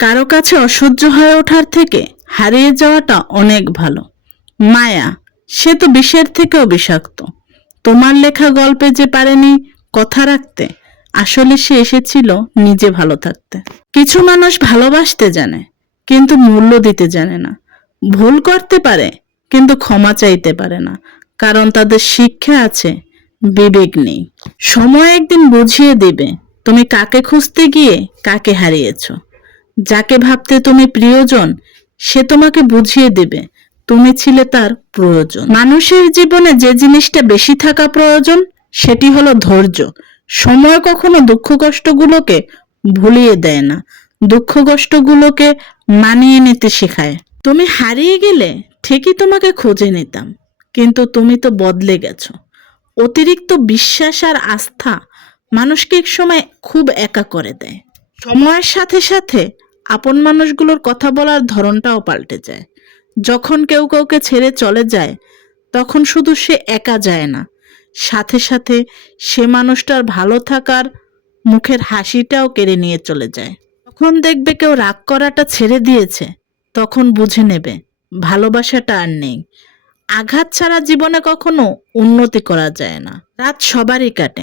কারও কাছে অসহ্য হয়ে ওঠার থেকে হারিয়ে যাওয়াটা অনেক ভালো। মায়া, সে তো বিষের থেকেও বিষাক্ত। তোমার লেখা গল্পে যে পারেনি কথা রাখতে, আসলে সে এসেছিল নিজে ভালো থাকতে। কিছু মানুষ ভালোবাসতে জানে, কিন্তু মূল্য দিতে জানে না। ভুল করতে পারে, কিন্তু ক্ষমা চাইতে পারে না। কারণ তাদের শিক্ষা আছে, বিবেক নেই। সময় একদিন বুঝিয়ে দিবে, তুমি কাকে খুঁজতে গিয়ে কাকে হারিয়েছো। যাকে ভাবতে তুমি প্রিয়জন, সে তোমাকে বুঝিয়ে দেবে, তুমি ছিলে তার প্রয়োজন। মানুষের জীবনে যে জিনিসটা বেশি থাকা প্রয়োজন, সেটি হলো ধৈর্য। সময় কখনো দুঃখ কষ্টগুলোকে ভুলিয়ে দেয় না দুঃখ কষ্টগুলোকে মানিয়ে নিতে শেখায়। তুমি হারিয়ে গেলে ঠিকই তোমাকে খুঁজে নিতাম, কিন্তু তুমি তো বদলে গেছো। অতিরিক্ত বিশ্বাস আর আস্থা মানুষকে এক সময় খুব একা করে দেয়। সময়ের সাথে সাথে আপন মানুষগুলোর কথা বলার ধরনটাও পাল্টে যায়। যখন কেউ কাউকে ছেড়ে চলে যায়, তখন শুধু সে একা যায় না। সাথে সাথে সে মানুষটার ভালো থাকার মুখের হাসিটাও কেড়ে নিয়ে চলে যায়। তখন দেখবে কেউ রাগ করাটা ছেড়ে দিয়েছে, তখন বুঝে নেবে, ভালোবাসাটা আর নেই। আঘাত ছাড়া জীবনে কখনো উন্নতি করা যায় না। রাত সবারই কাটে।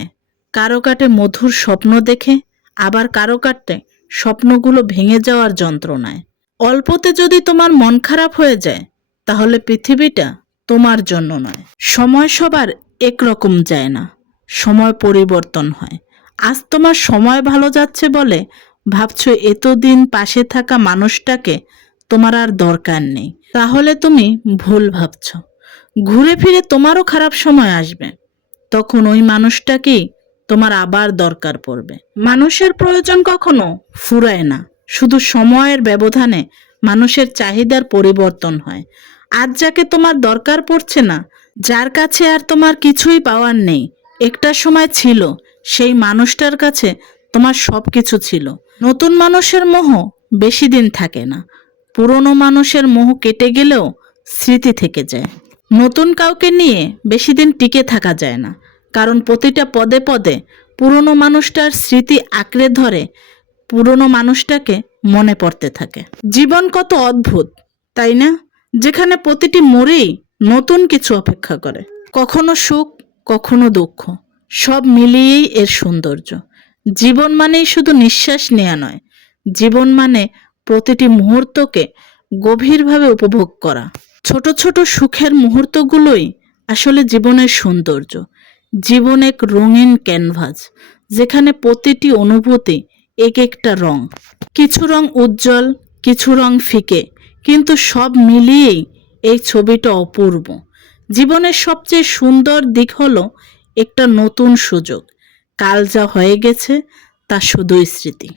কারও কাটে মধুর স্বপ্ন দেখে, আবার কারও কাটে স্বপ্নগুলো ভেঙে যাওয়ার যন্ত্রণায়। অল্পতে যদি তোমার মন খারাপ হয়ে যায়, তাহলে পৃথিবীটা তোমার জন্য নয়। সময় সবার একরকম যায় না। সময় পরিবর্তন হয়। আজ তোমার সময় ভালো যাচ্ছে বলে ভাবছ এতদিন পাশে থাকা মানুষটাকে তোমার আর দরকার নেই। তাহলে তুমি ভুল ভাবছ। ঘুরে ফিরে তোমারও খারাপ সময় আসবে। তখন ওই মানুষটাকেই তোমার আবার দরকার পড়বে। মানুষের প্রয়োজন কখনো ফুরায় না। শুধু সময়ের ব্যবধানে মানুষের চাহিদার পরিবর্তন হয়। আজ যাকে তোমার দরকার পড়ছে না, যার কাছে আর তোমার কিছুই পাওয়ার নেই, একটা সময় ছিল, সেই মানুষটার কাছে তোমার সব কিছু ছিল। নতুন মানুষের মোহ বেশি দিন থাকে না। পুরনো মানুষের মোহ কেটে গেলেও স্মৃতি থেকে যায়। নতুন কাউকে নিয়ে বেশি দিন টিকে থাকা যায় না। কারণ প্রতিটা পদে পদে পুরনো মানুষটার স্মৃতি আঁকড়ে ধরে পুরনো মানুষটাকে মনে পড়তে থাকে। জীবন কত অদ্ভুত, তাই না? যেখানে প্রতিটি মোড়েই নতুন কিছু অপেক্ষা করে। কখনো সুখ, কখনো দুঃখ, সব মিলিয়েই এর সৌন্দর্য। জীবন মানেই শুধু নিঃশ্বাস নেওয়া নয়, জীবন মানে প্রতিটি মুহূর্তকে গভীরভাবে উপভোগ করা। ছোট ছোট সুখের মুহূর্তগুলোই আসলে জীবনের সৌন্দর্য। জীবন এক রঙিন ক্যানভাস, যেখানে প্রতিটি অনুভূতি এক একটা রং। কিছু রং উজ্জ্বল, কিছু রং ফিকে, কিন্তু সব মিলিয়েই এই ছবিটা অপূর্ব। জীবনের সবচেয়ে সুন্দর দিক হলো একটা নতুন সুযোগ। কাল যা হয়ে গেছে, তা শুধুই স্মৃতি।